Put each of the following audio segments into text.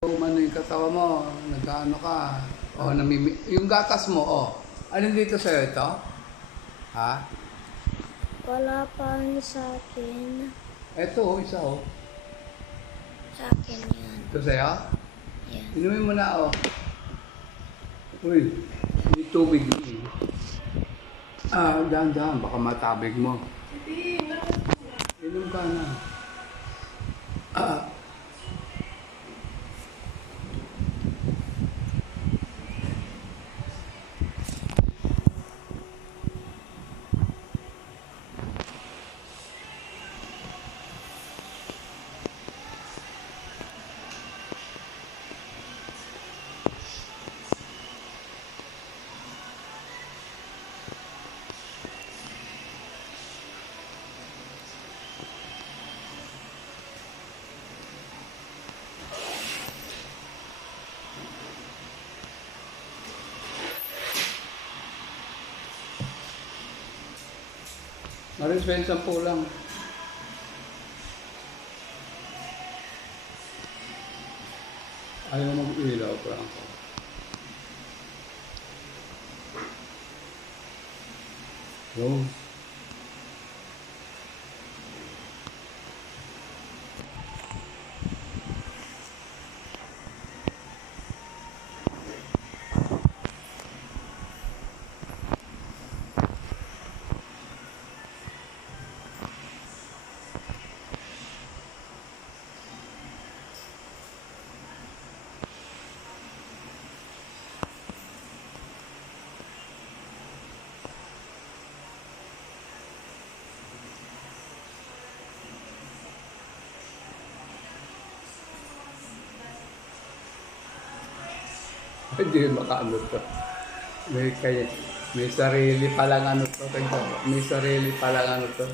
Ano yung katawan mo, nag-ano ka, o yung gatas mo, alin dito sa'yo ito? Ha? Wala pa sa akin. Ito, isa Sa akin yan. Ito sa'yo? Yan. Inumin mo na, Uy, hindi tubig yun eh. Dahan-dahan, baka matabig mo. Inom ka na. Maris, 10 lang. Ayaw mag-ilaw, Franco. Rose. Hindi makaano to. May sarili palang ano to. May sarili palang ano to.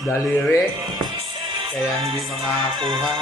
Daliri. Kaya hindi makakuha.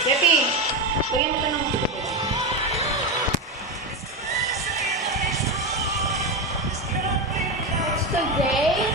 Pepi, bigyan mo ito ng Today,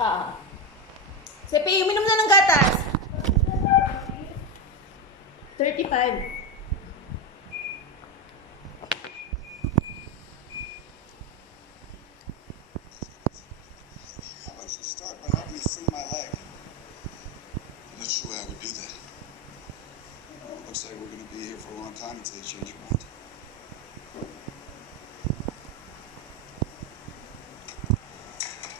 Ah. Sepi, uminom na ng gatas. 35. How about you start by helping me free my leg? I'm not sure I would do that. Looks like we're going to be here for a long time until you change your mind.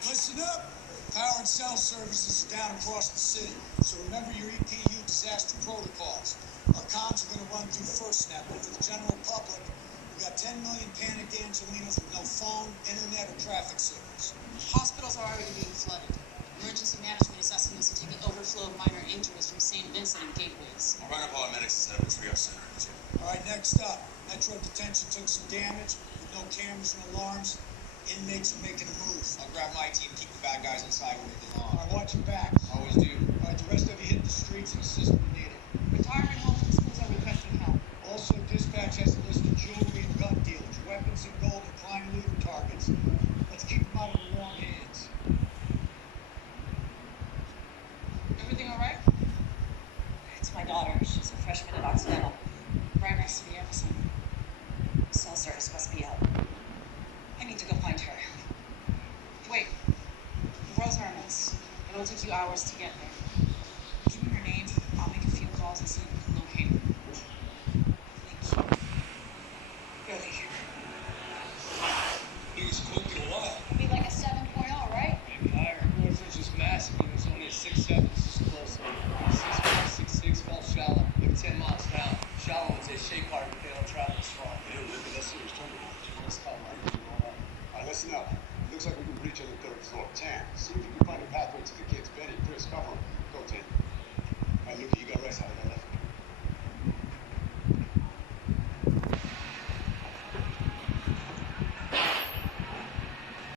Listen up! Power and cell services are down across the city, so remember your EPU disaster protocols. Our comms are going to run through FirstNet, but for the general public, we've got 10 million panicked Angelinos with no phone, internet, or traffic signals. Hospitals are already being flooded. Emergency management is estimates to take an overflow of minor injuries from St. Vincent and Gateways. I'll run up all our medics and set up a triage center in two. All right, next up, Metro Detention took some damage with no cameras and alarms. Inmates are making a move. I'll grab my team, keep the bad guys inside where they belong. All right, watch your back. Always do. All right, the rest of you hit the streets and assist when needed. Retirement homes and schools are requesting help. Also, dispatch has a list of jewelry and gun dealers, weapons and gold, and prime looter targets. Let's keep them out of the wrong hands. Everything all right? It's my daughter. She's a freshman at Occidental. Right next to the epicenter. Cell service must be out. I need to go find her. Wait. Rose Hermans. It'll take you hours to get there. Give me her name. I'll make a few calls and see if we can locate her. Thank you. Really. Biggest cook in a while. Be like a 7.0, right? Maybe higher. Northridge is massive. It was only a 6'7". This is close. 6'5", 6'6", falls shallow. Like 10 miles down. Shallow is a shape part, but they don't travel as far. Let's see what's turning. Let's call right. All right, listen up.